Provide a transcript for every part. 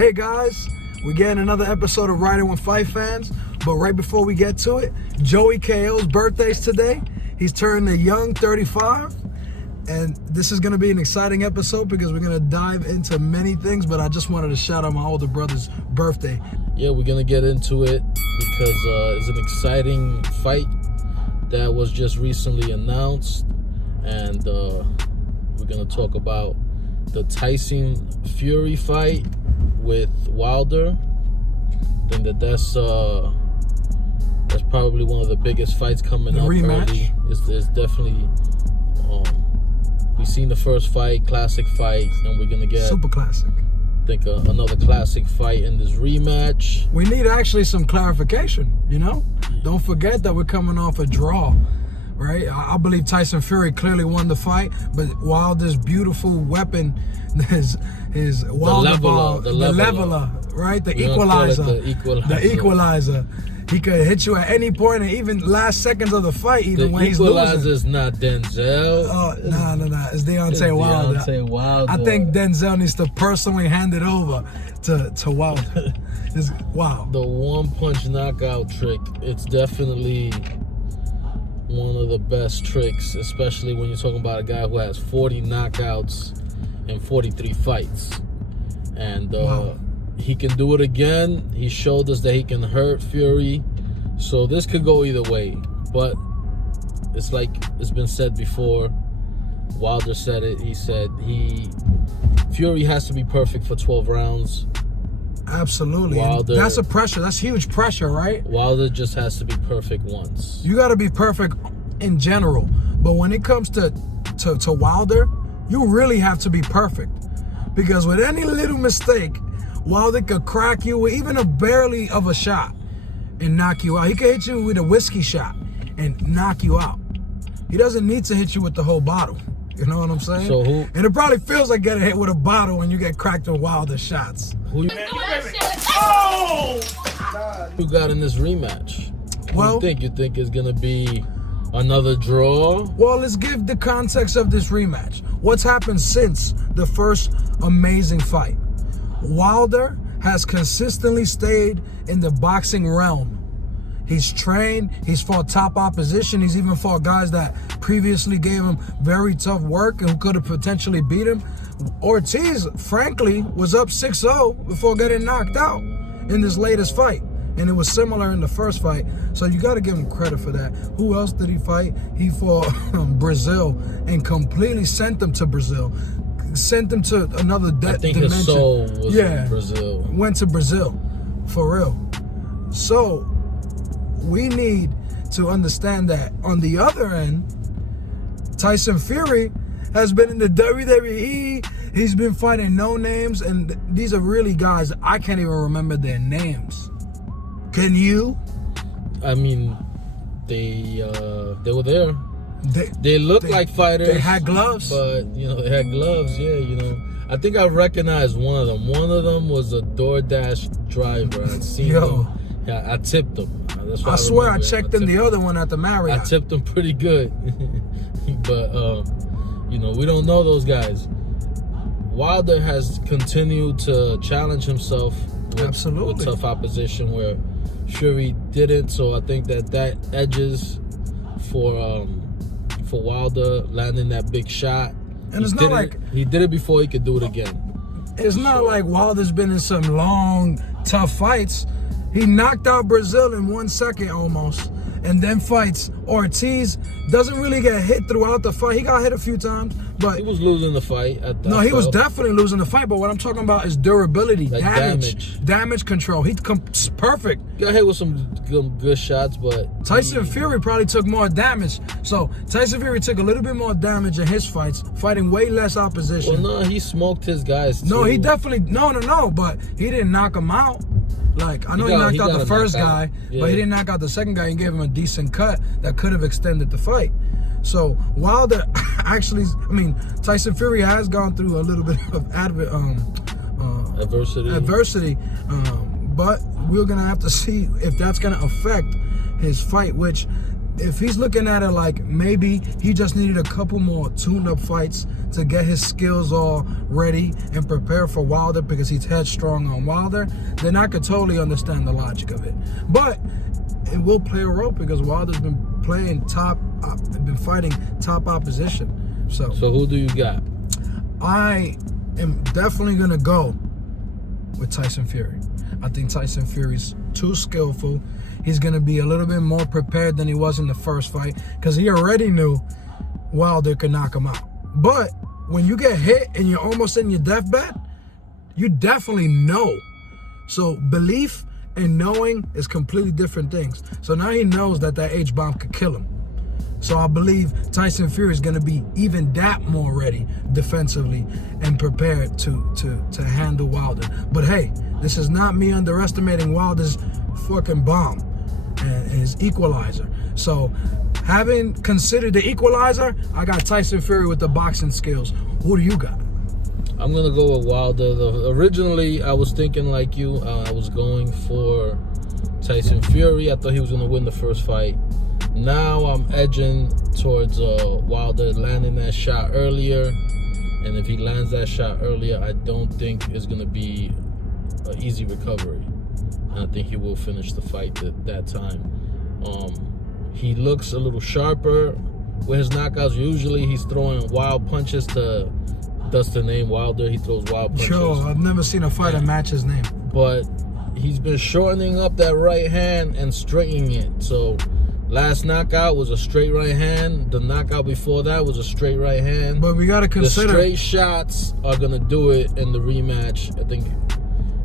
Hey guys, we're getting another episode of Riding with Fight Fans, but right before we get to it, JoeyKO's birthday's today. He's turning a young 35, and this is going to be an exciting episode because we're going to dive into many things, but I just wanted to shout out my older brother's birthday. Yeah, we're going to get into it because it's an exciting fight that was just recently announced, and we're going to talk about the Tyson Fury fight with Wilder. I think that's probably one of the biggest fights coming up. Rematch. Early. It's definitely we've seen the first fight, classic fight, and we're gonna get super classic. I think another classic fight in this rematch. We need actually some clarification. Don't forget that we're coming off a draw, right? I believe Tyson Fury clearly won the fight, but Wilder's beautiful weapon, his Wilder ball, the leveler, right? The equalizer. The equalizer. He could hit you at any point, and even last seconds of the fight, even when he's losing. The equalizer's not Denzel. Oh, no. It's Deontay Wilder. Deontay Wilder. I think Denzel needs to personally hand it over to Wilder. Wow. The one-punch knockout trick, it's definitely one of the best tricks, especially when you're talking about a guy who has 40 knockouts in 43 fights. And wow. He can do it again. He showed us that he can hurt Fury. So this could go either way. But it's like it's been said before. Wilder said it. He said Fury has to be perfect for 12 rounds. Absolutely. Wilder, that's a pressure. That's huge pressure, right? Wilder just has to be perfect once. You got to be perfect in general. But when it comes to Wilder, you really have to be perfect. Because with any little mistake, Wilder could crack you with even a barely of a shot and knock you out. He could hit you with a whiskey shot and knock you out. He doesn't need to hit you with the whole bottle. You know what I'm saying? So and it probably feels like getting hit with a bottle when you get cracked with Wilder shots. Who you got in this rematch? Well, you think it's gonna be another draw? Well, let's give the context of this rematch. What's happened since the first amazing fight? Wilder has consistently stayed in the boxing realm. He's trained, he's fought top opposition, he's even fought guys that previously gave him very tough work and who could have potentially beat him. Ortiz, frankly, was up 6-0 before getting knocked out in this latest fight. And it was similar in the first fight. So you got to give him credit for that. Who else did he fight? He fought Brazil and completely sent them to Brazil. Sent them to another dimension. I think his soul was in Brazil. Went to Brazil, for real. So we need to understand that on the other end, Tyson Fury has been in the WWE. He's been fighting no names, and these are really guys I can't even remember their names. Can you? I mean, they were there. They looked like fighters. They had gloves. But, they had gloves, yeah, I think I recognized one of them. One of them was a DoorDash driver. I'd seen him. Yeah, I tipped him. That's what I swear I checked in the other one at the Marriott. I tipped him pretty good. But, we don't know those guys. Wilder has continued to challenge himself with tough opposition where Fury didn't. So I think that edges for Wilder landing that big shot. And it's not like he did it before, he could do it again. It's not like Wilder's been in some long, tough fights. He knocked out Brazil in 1 second almost, and then fights Ortiz. Doesn't really get hit throughout the fight. He got hit a few times, but he was losing the fight. He was definitely losing the fight. But what I'm talking about is durability, like damage control. He's perfect. Got hit with some good shots, but Tyson Fury probably took more damage. So Tyson Fury took a little bit more damage in his fights, fighting way less opposition. Well, no, he smoked his guys too. No, he definitely no, but he didn't knock him out. Like, I know he knocked out the first guy, but he didn't knock out the second guy and gave him a decent cut that could have extended the fight. So Wilder actually, Tyson Fury has gone through a little bit of adversity, but we're gonna have to see if that's gonna affect his fight, which if he's looking at it like maybe he just needed a couple more tune-up fights to get his skills all ready and prepare for Wilder because he's headstrong on Wilder, then I could totally understand the logic of it. But it will play a role because Wilder's been playing been fighting top opposition. So who do you got? I am definitely gonna go with Tyson Fury. I think Tyson Fury's too skillful. He's going to be a little bit more prepared than he was in the first fight because he already knew Wilder could knock him out. But when you get hit and you're almost in your deathbed, you definitely know. So belief and knowing is completely different things. So now he knows that H-bomb could kill him. So I believe Tyson Fury is going to be even that more ready defensively and prepared to handle Wilder. But hey, this is not me underestimating Wilder's fucking bomb and his equalizer. So having considered the equalizer, I got Tyson Fury with the boxing skills. Who do you got? I'm going to go with Wilder. Originally, I was thinking like you. I was going for Tyson Fury. I thought he was going to win the first fight. Now I'm edging towards Wilder landing that shot earlier. And if he lands that shot earlier, I don't think it's going to be an easy recovery. And I think he will finish the fight at that time. He looks a little sharper with his knockouts. Usually he's throwing wild punches to dust the name Wilder. He throws wild punches. Sure, I've never seen a fighter match his name. But he's been shortening up that right hand and straightening it. So last knockout was a straight right hand. The knockout before that was a straight right hand. But we got to consider the straight shots are going to do it in the rematch. I think,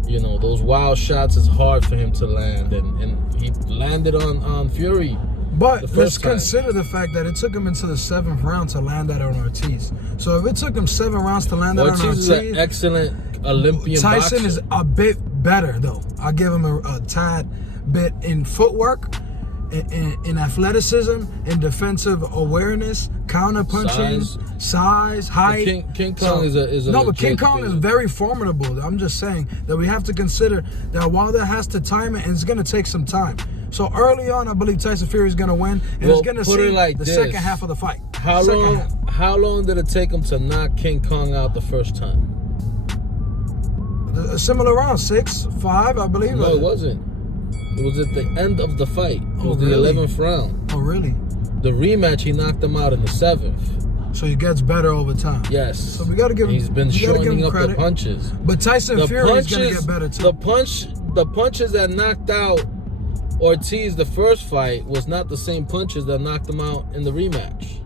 you know, those wild shots is hard for him to land. And he landed on Fury. But let's consider the fact that it took him into the 7th round to land that on Ortiz. So if it took him 7 rounds to land that on Ortiz, is an excellent Olympian Tyson boxer. Is a bit better, though. I'll give him a tad bit in footwork, in athleticism, in defensive awareness, counter-punching, size, height. King Kong is a no, but King Kong is very formidable. I'm just saying that we have to consider that Wilder has to time it, and it's going to take some time. So early on, I believe Tyson Fury is going to win, and it's going to see the second half of the fight. How long did it take him to knock King Kong out the first time? A similar round, 6-5, I believe. No, it wasn't. It was at the end of the fight. It was the 11th round. Oh, really? The rematch, he knocked him out in the 7th. So he gets better over time. Yes. So we got to give him. He's been shortening up the punches. But Tyson Fury is going to get better too. The punches that knocked out Ortiz the first fight was not the same punches that knocked him out in the rematch.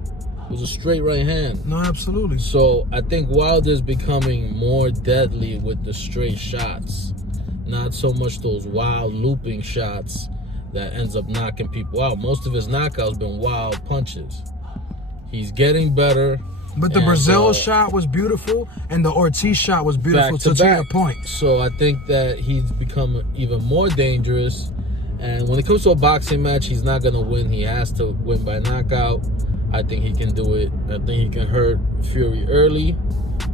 It was a straight right hand. No, absolutely. So I think Wilder's becoming more deadly with the straight shots. Not so much those wild looping shots that ends up knocking people out. Most of his knockouts been wild punches. He's getting better. But the Brazil shot was beautiful, and the Ortiz shot was beautiful to your point. So I think that he's become even more dangerous. And when it comes to a boxing match, he's not going to win. He has to win by knockout. I think he can do it. I think he can hurt Fury early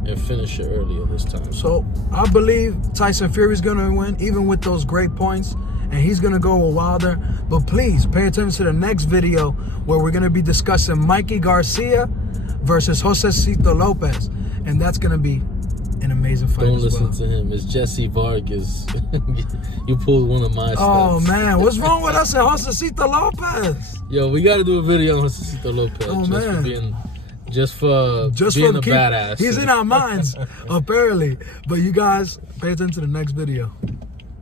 and finish it earlier this time. So I believe Tyson Fury's going to win, even with those great points, and he's going to go with Wilder. But please pay attention to the next video where we're going to be discussing Mikey Garcia versus Josecito Lopez, and that's going to be an amazing fight. Don't listen to him. It's Jesse Vargas. You pulled one of my steps. Oh man, what's wrong with us and Josecito Lopez? Yo, we got to do a video on Josecito Lopez. Oh man. Just for being a badass. He's in our minds, apparently. But you guys, pay attention to the next video.